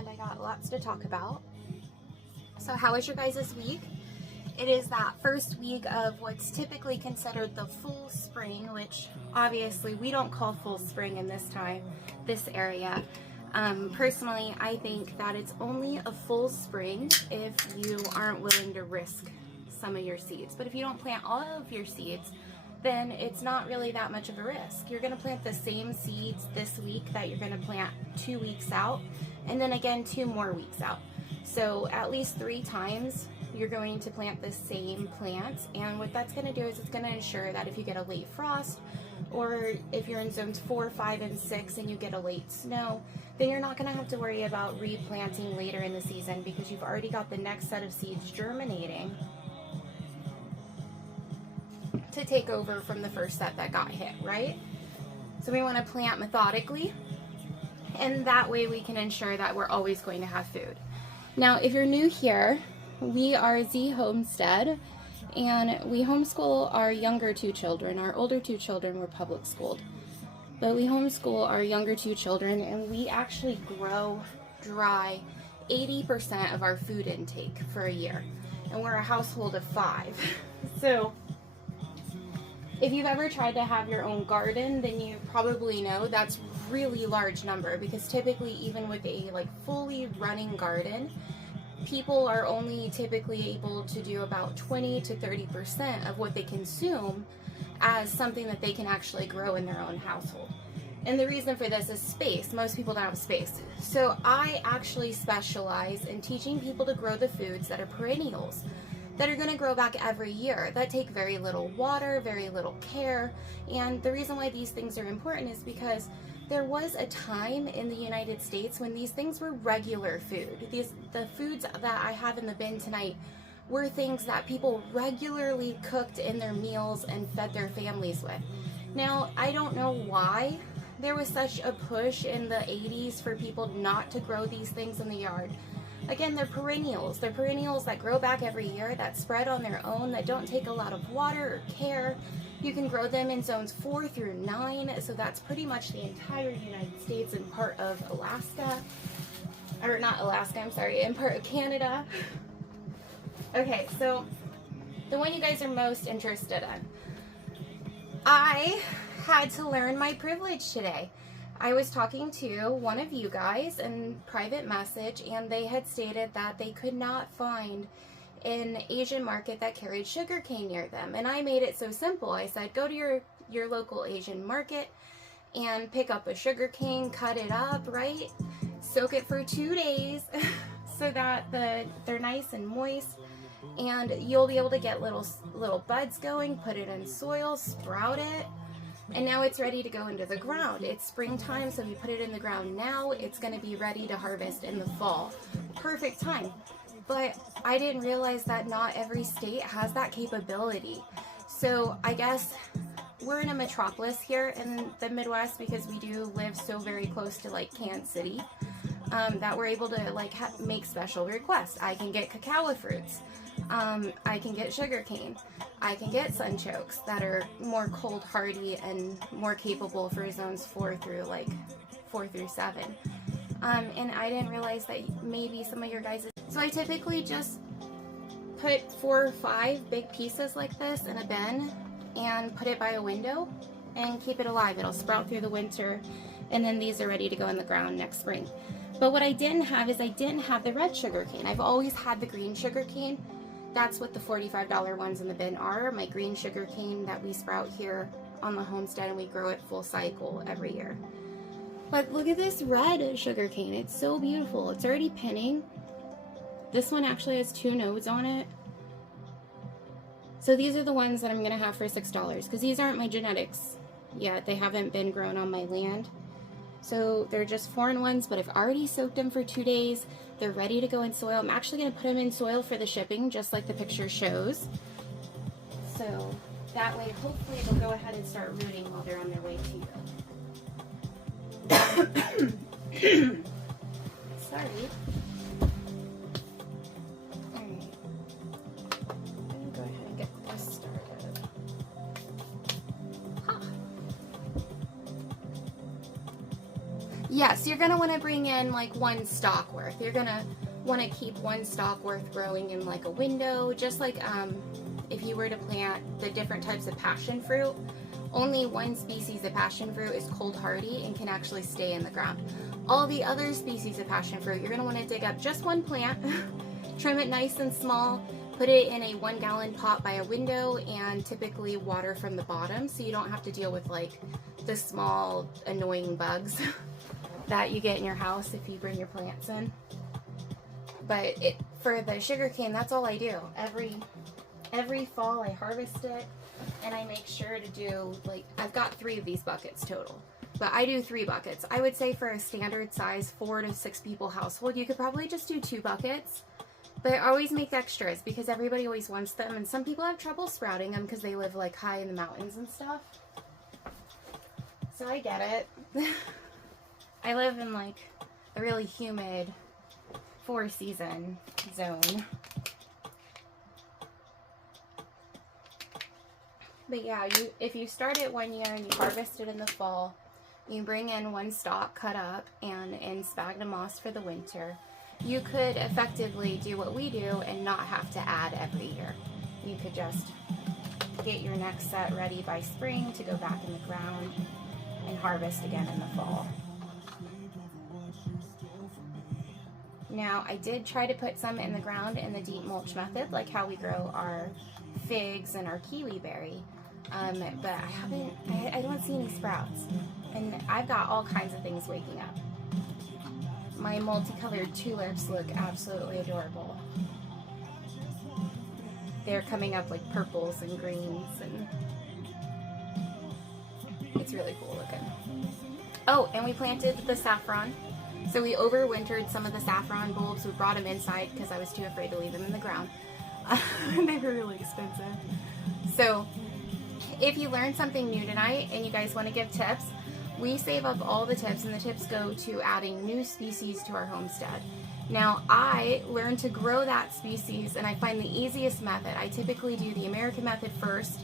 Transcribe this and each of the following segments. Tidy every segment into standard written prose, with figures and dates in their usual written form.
and I got lots to talk about. So how was your guys' week? It is that first week of what's typically considered the full spring, which obviously we don't call full spring in this area. Personally, I think that it's only a full spring if you aren't willing to risk some of your seeds. But if you don't plant all of your seeds, then it's not really that much of a risk. You're going to plant the same seeds this week that you're going to plant 2 weeks out, and then again 2 more weeks out. So at least 3 times you're going to plant the same plants, and what that's going to do is it's going to ensure that if you get a late frost, or if you're in zones 4, 5, and 6 and you get a late snow, then you're not going to have to worry about replanting later in the season because you've already got the next set of seeds germinating to take over from the first set that got hit, right? So we want to plant methodically, and that way we can ensure that we're always going to have food. Now, if you're new here, we are Z Homestead, and we homeschool our younger 2 children. Our older 2 children were public schooled, but we homeschool our younger 2 children, and we actually grow dry 80% of our food intake for a year, and we're a household of 5. So if you've ever tried to have your own garden, then you probably know that's really large number, because typically even with a fully running garden, people are only typically able to do about 20 to 30% of what they consume as something that they can actually grow in their own household. And the reason for this is space. Most people don't have space. So I actually specialize in teaching people to grow the foods that are perennials, that are going to grow back every year, that take very little water, very little care. And the reason why these things are important is because there was a time in the United States when these things were regular food. The foods that I have in the bin tonight were things that people regularly cooked in their meals and fed their families with. Now, I don't know why there was such a push in the 80s for people not to grow these things in the yard. Again, they're perennials. They're perennials that grow back every year, that spread on their own, that don't take a lot of water or care. You can grow them in zones 4 through 9, so that's pretty much the entire United States and part of Alaska. Or not Alaska, I'm sorry, and part of Canada. Okay, so the one you guys are most interested in. I had to learn my privilege today. I was talking to one of you guys in private message, and they had stated that they could not find an Asian market that carried sugarcane near them. And I made it so simple. I said, go to your local Asian market and pick up a sugarcane, cut it up, right? Soak it for 2 days so that they're nice and moist, and you'll be able to get little buds going, put it in soil, sprout it. And now it's ready to go into the ground. It's springtime, so if you put it in the ground now, it's going to be ready to harvest in the fall. Perfect time. But I didn't realize that not every state has that capability. So I guess we're in a metropolis here in the Midwest, because we do live so very close to Kansas City, that we're able to make special requests. I can get cacao fruits. I can get sugarcane. I can get sunchokes that are more cold hardy and more capable for zones 4 through 7. And I didn't realize that maybe some of your guys. So I typically just put 4 or 5 big pieces like this in a bin and put it by a window and keep it alive. It'll sprout through the winter, and then these are ready to go in the ground next spring. But what I didn't have is I didn't have the red sugarcane. I've always had the green sugarcane. That's what the $45 ones in the bin are. My green sugarcane that we sprout here on the homestead, and we grow it full cycle every year. But look at this red sugarcane. It's so beautiful. It's already pinning. This one actually has 2 nodes on it. So these are the ones that I'm going to have for $6, because these aren't my genetics yet. They haven't been grown on my land. So they're just foreign ones, but I've already soaked them for 2 days. They're ready to go in soil. I'm actually going to put them in soil for the shipping, just like the picture shows. So that way, hopefully, they'll go ahead and start rooting while they're on their way to you. Sorry. Alright. I'm going to go ahead and get this started. Ha! Yeah, so you're going to want to bring in like one stalk worth. You're going to want to keep one stalk worth growing in like a window, just like if you were to plant the different types of passion fruit. Only one species of passion fruit is cold hardy and can actually stay in the ground. All the other species of passion fruit, you're going to want to dig up just one plant, trim it nice and small, put it in a 1-gallon pot by a window, and typically water from the bottom so you don't have to deal with like the small annoying bugs that you get in your house if you bring your plants in. But for the sugarcane, that's all I do. Every fall I harvest it, and I make sure to do, like, I've got 3 of these buckets total, but I do 3 buckets. I would say for a standard size 4 to 6 people household, you could probably just do 2 buckets, but I always make extras because everybody always wants them, and some people have trouble sprouting them because they live like high in the mountains and stuff. So I get it. I live in like a really humid 4-season zone. But yeah, if you start it one year and you harvest it in the fall, you bring in one stalk cut up and in sphagnum moss for the winter. You could effectively do what we do and not have to add every year. You could just get your next set ready by spring to go back in the ground and harvest again in the fall. Now, I did try to put some in the ground in the deep mulch method, like how we grow our figs and our kiwi berry. But I don't see any sprouts. And I've got all kinds of things waking up. My multicolored tulips look absolutely adorable. They're coming up like purples and greens, and it's really cool looking. Oh, and we planted the saffron. So we overwintered some of the saffron bulbs. We brought them inside because I was too afraid to leave them in the ground. They were really expensive. So if you learned something new tonight and you guys want to give tips, we save up all the tips, and the tips go to adding new species to our homestead. Now, I learned to grow that species, and I find the easiest method. I typically do the American method first,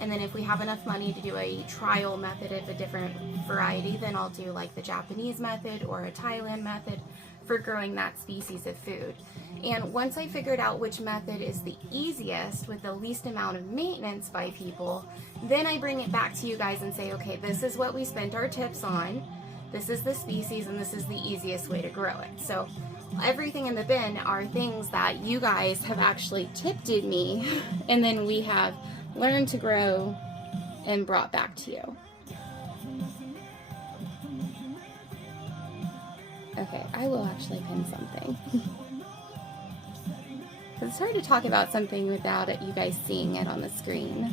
and then if we have enough money to do a trial method of a different variety, then I'll do like the Japanese method or a Thailand method for growing that species of food. And once I figured out which method is the easiest with the least amount of maintenance by people, then I bring it back to you guys and say, okay, this is what we spent our tips on, this is the species, and this is the easiest way to grow it. So everything in the bin are things that you guys have actually tipped at me, and then we have learned to grow and brought back to you. Okay, I will actually pin something. It's hard to talk about something without you guys seeing it on the screen.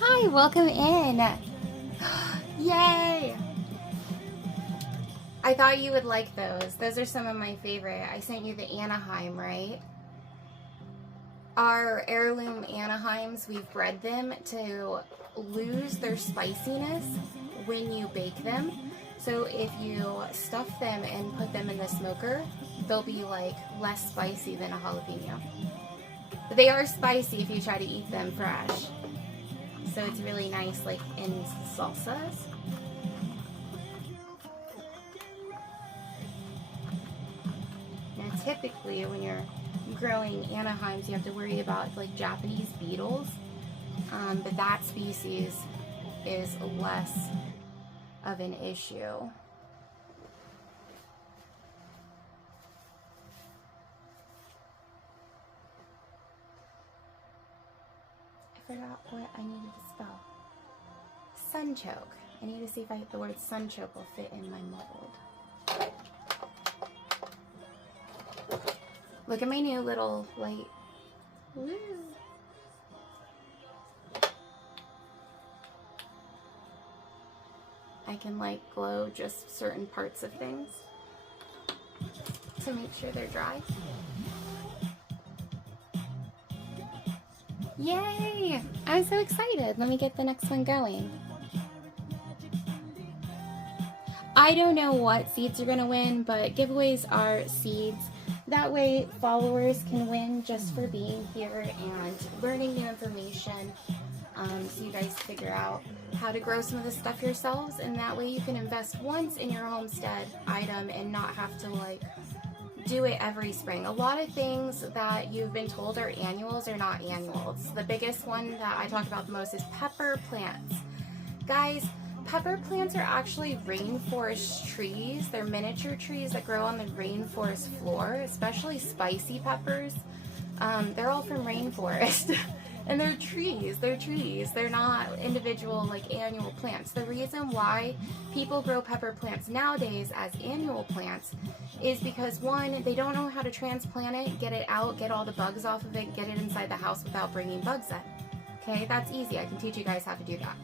Hi, welcome in. Yay! I thought you would like those. Those are some of my favorite. I sent you the Anaheim, right? Our heirloom Anaheims, we've bred them to lose their spiciness when you bake them. So if you stuff them and put them in the smoker, they'll be like less spicy than a jalapeno. But they are spicy if you try to eat them fresh. So it's really nice like in salsas. Now typically when you're growing Anaheims, you have to worry about like Japanese beetles, but that species is less of an issue. I forgot what I needed to spell. Sunchoke. I need to see if the word sunchoke will fit in my mold. Look at my new little light. Woo. I can like glow just certain parts of things to make sure they're dry. Yay! I'm so excited. Let me get the next one going. I don't know what seeds are going to win, but giveaways are seeds. That way followers can win just for being here and learning new information, so you guys figure out how to grow some of the stuff yourselves, and that way you can invest once in your homestead item and not have to like do it every spring. A lot of things that you've been told are annuals are not annuals. The biggest one that I talk about the most is pepper plants. Guys, pepper plants are actually rainforest trees. They're miniature trees that grow on the rainforest floor, especially spicy peppers. They're all from rainforest. And they're trees. They're not individual like annual plants. The reason why people grow pepper plants nowadays as annual plants is because, one, they don't know how to transplant it, get it out, get all the bugs off of it, get it inside the house without bringing bugs in. Okay, that's easy. I can teach you guys how to do that.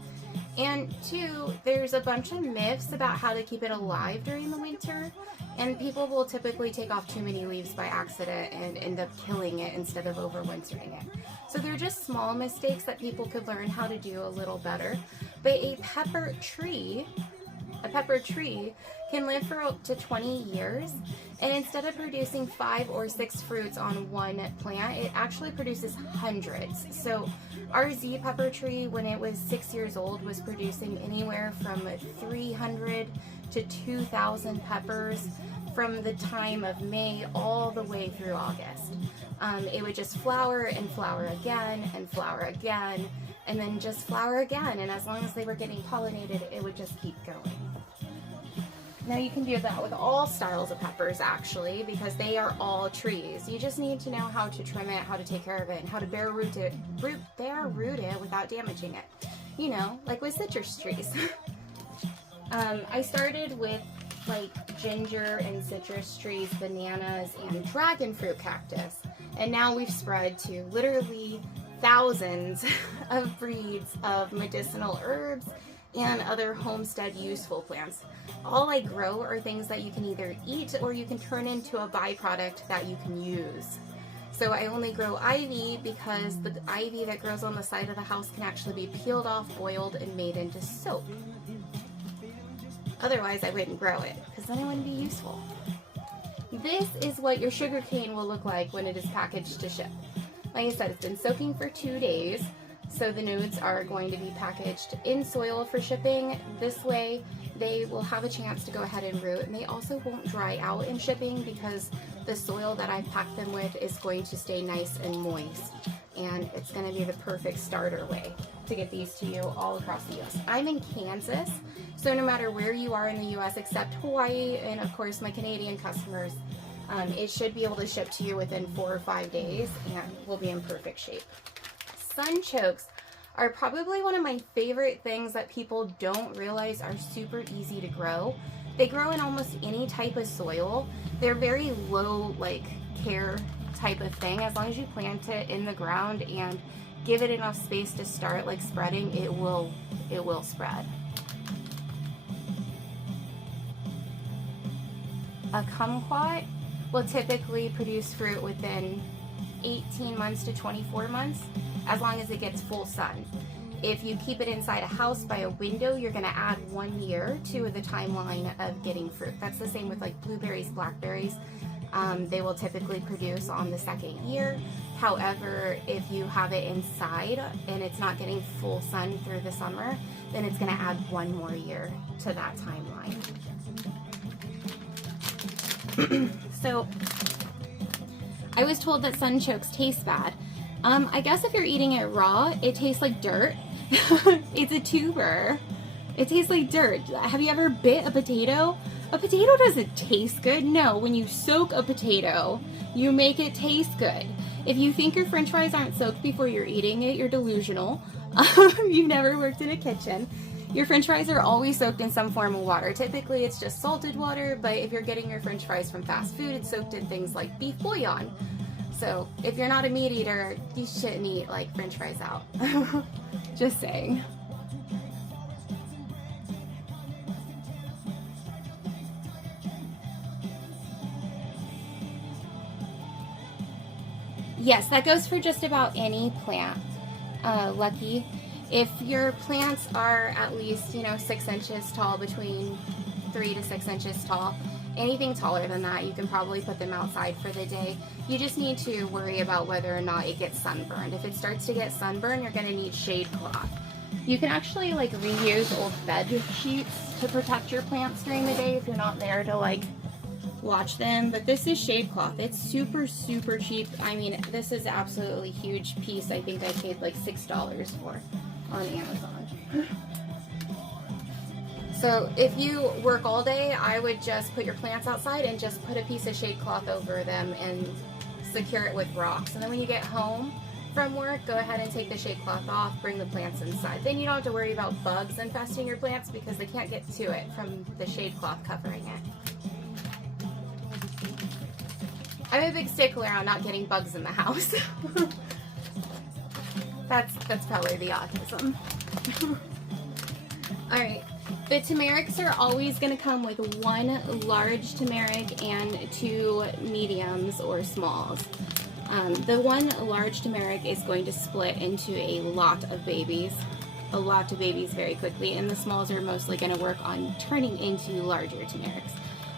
And two, there's a bunch of myths about how to keep it alive during the winter, and people will typically take off too many leaves by accident and end up killing it instead of overwintering it. So they're just small mistakes that people could learn how to do a little better. But a pepper tree can live for up to 20 years, and instead of producing 5 or 6 fruits on one plant, it actually produces hundreds. So our Z pepper tree, when it was 6 years old, was producing anywhere from 300 to 2,000 peppers from the time of May all the way through August. It would just flower and flower again and flower again, and then just flower again, and as long as they were getting pollinated, it would just keep going. Now you can do that with all styles of peppers actually, because they are all trees. You just need to know how to trim it, how to take care of it, and how to bare root it without damaging it. You know, like with citrus trees. I started with like ginger and citrus trees, bananas, and dragon fruit cactus. And now we've spread to literally thousands of breeds of medicinal herbs and other homestead useful plants. All I grow are things that you can either eat or you can turn into a byproduct that you can use. So I only grow ivy because the ivy that grows on the side of the house can actually be peeled off, boiled, and made into soap. Otherwise, I wouldn't grow it because then it wouldn't be useful. This is what your sugarcane will look like when it is packaged to ship. Like I said, it's been soaking for 2 days. So the nodes are going to be packaged in soil for shipping. This way they will have a chance to go ahead and root, and they also won't dry out in shipping because the soil that I've packed them with is going to stay nice and moist, and it's going to be the perfect starter way to get these to you all across the US. I'm in Kansas, so no matter where you are in the US except Hawaii and of course my Canadian customers, it should be able to ship to you within 4 or 5 days and we'll be in perfect shape. Sunchokes are probably one of my favorite things that people don't realize are super easy to grow. They grow in almost any type of soil. They're very low care type of thing. As long as you plant it in the ground and give it enough space to start spreading, it will spread. A kumquat will typically produce fruit within 18 months to 24 months, as long as it gets full sun. If you keep it inside a house by a window, you're going to add 1 year to the timeline of getting fruit. That's the same with blueberries, blackberries. They will typically produce on the 2nd year. However, if you have it inside and it's not getting full sun through the summer, then it's going to add 1 more year to that timeline. So I was told that sunchokes taste bad. I guess if you're eating it raw, it tastes like dirt. It's a tuber. It tastes like dirt. Have you ever bit a potato? A potato doesn't taste good. No, when you soak a potato, you make it taste good. If you think your french fries aren't soaked before you're eating it, you're delusional. You've never worked in a kitchen. Your french fries are always soaked in some form of water. Typically it's just salted water, but if you're getting your french fries from fast food, it's soaked in things like beef bouillon. So if you're not a meat eater, you shouldn't eat french fries out. Just saying. Yes, that goes for just about any plant, Lucky. If your plants are at least, 6 inches tall, between 3 to 6 inches tall. Anything taller than that, you can probably put them outside for the day. You just need to worry about whether or not it gets sunburned. If it starts to get sunburned, you're going to need shade cloth. You can actually like reuse old bed sheets to protect your plants during the day if you're not there to like watch them. But this is shade cloth. It's super, super cheap. I mean, this is absolutely huge piece. I think I paid like $6 for on Amazon. So if you work all day, I would just put your plants outside and just put a piece of shade cloth over them and secure it with rocks. And then when you get home from work, go ahead and take the shade cloth off, bring the plants inside. Then you don't have to worry about bugs infesting your plants because they can't get to it from the shade cloth covering it. I'm a big stickler on not getting bugs in the house. That's probably the autism. Alright, the turmerics are always going to come with 1 large turmeric and 2 mediums or smalls. The 1 large turmeric is going to split into a lot of babies very quickly, and the smalls are mostly going to work on turning into larger turmerics.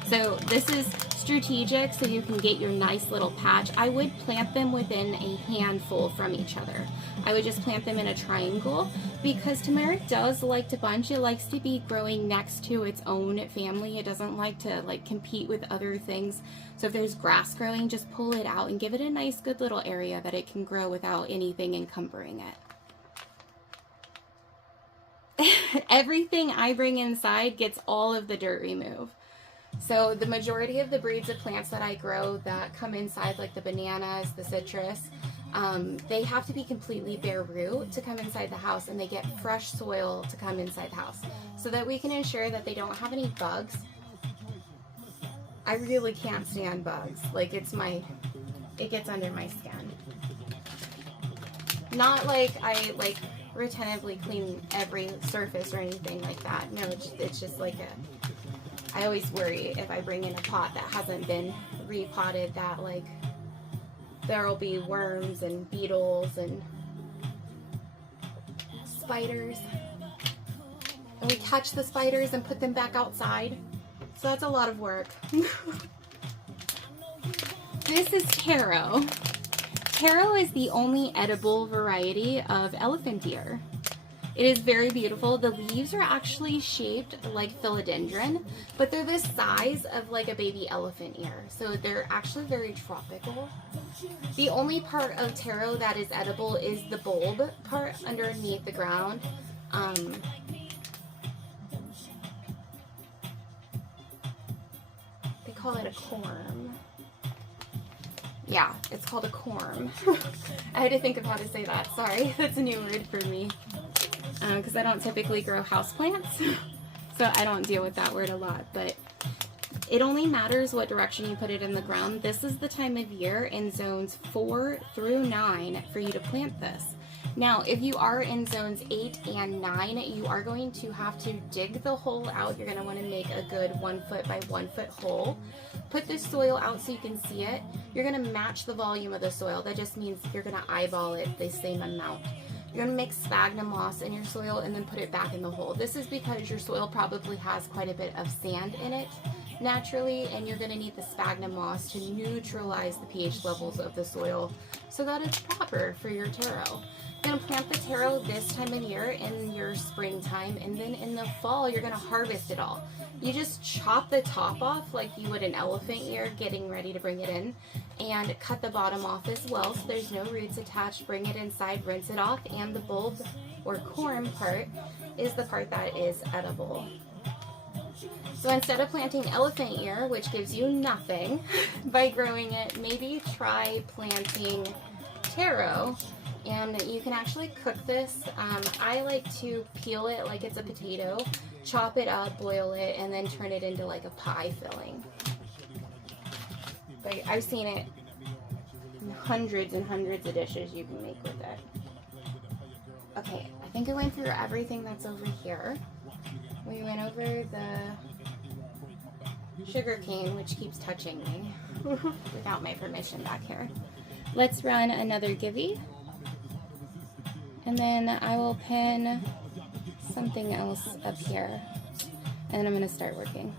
So this is strategic so you can get your nice little patch. I would plant them within a handful from each other. I would just plant them in a triangle because turmeric does like to bunch. It likes to be growing next to its own family. It doesn't like to like compete with other things. So if there's grass growing, just pull it out and give it a nice good little area that it can grow without anything encumbering it. Everything I bring inside gets all of the dirt removed. So the majority of the breeds of plants that I grow that come inside, like the bananas, the citrus, they have to be completely bare root to come inside the house, and they get fresh soil to come inside the house so that we can ensure that they don't have any bugs. I really can't stand bugs. Like it gets under my skin. Not like I like retentively clean every surface or anything like that. No, it's just like I always worry if I bring in a pot that hasn't been repotted that like there'll be worms and beetles and spiders. And we catch the spiders and put them back outside. So that's a lot of work. This is taro. Taro is the only edible variety of elephant ear. It is very beautiful. The leaves are actually shaped like philodendron, but they're the size of like a baby elephant ear. So they're actually very tropical. The only part of taro that is edible is the bulb part underneath the ground. They call it a corm. Yeah, it's called a corm. I had to think of how to say that. Sorry, that's a new word for me. Because I don't typically grow houseplants, so I don't deal with that word a lot, but it only matters what direction you put it in the ground. This is the time of year in zones 4 through 9 for you to plant this. Now, if you are in zones 8 and 9, you are going to have to dig the hole out. You're going to want to make a good 1 foot by 1 foot hole. Put the soil out so you can see it. You're going to match the volume of the soil. That just means you're going to eyeball it the same amount. You're going to mix sphagnum moss in your soil and then put it back in the hole. This is because your soil probably has quite a bit of sand in it naturally, and you're going to need the sphagnum moss to neutralize the pH levels of the soil so that it's proper for your taro. You're going to plant the taro this time of year in your springtime, and then in the fall you're going to harvest it all. You just chop the top off like you would an elephant ear getting ready to bring it in, and cut the bottom off as well so there's no roots attached. Bring it inside, rinse it off, and the bulb or corm part is the part that is edible. So instead of planting elephant ear, which gives you nothing by growing it, maybe try planting taro. And you can actually cook this. I like to peel it like it's a potato, chop it up, boil it, and then turn it into like a pie filling. But I've seen it in hundreds and hundreds of dishes you can make with it. Okay, I think I went through everything that's over here. We went over the sugarcane, which keeps touching me without my permission back here. Let's run another givey. And then I will pin something else up here. And then I'm going to start working.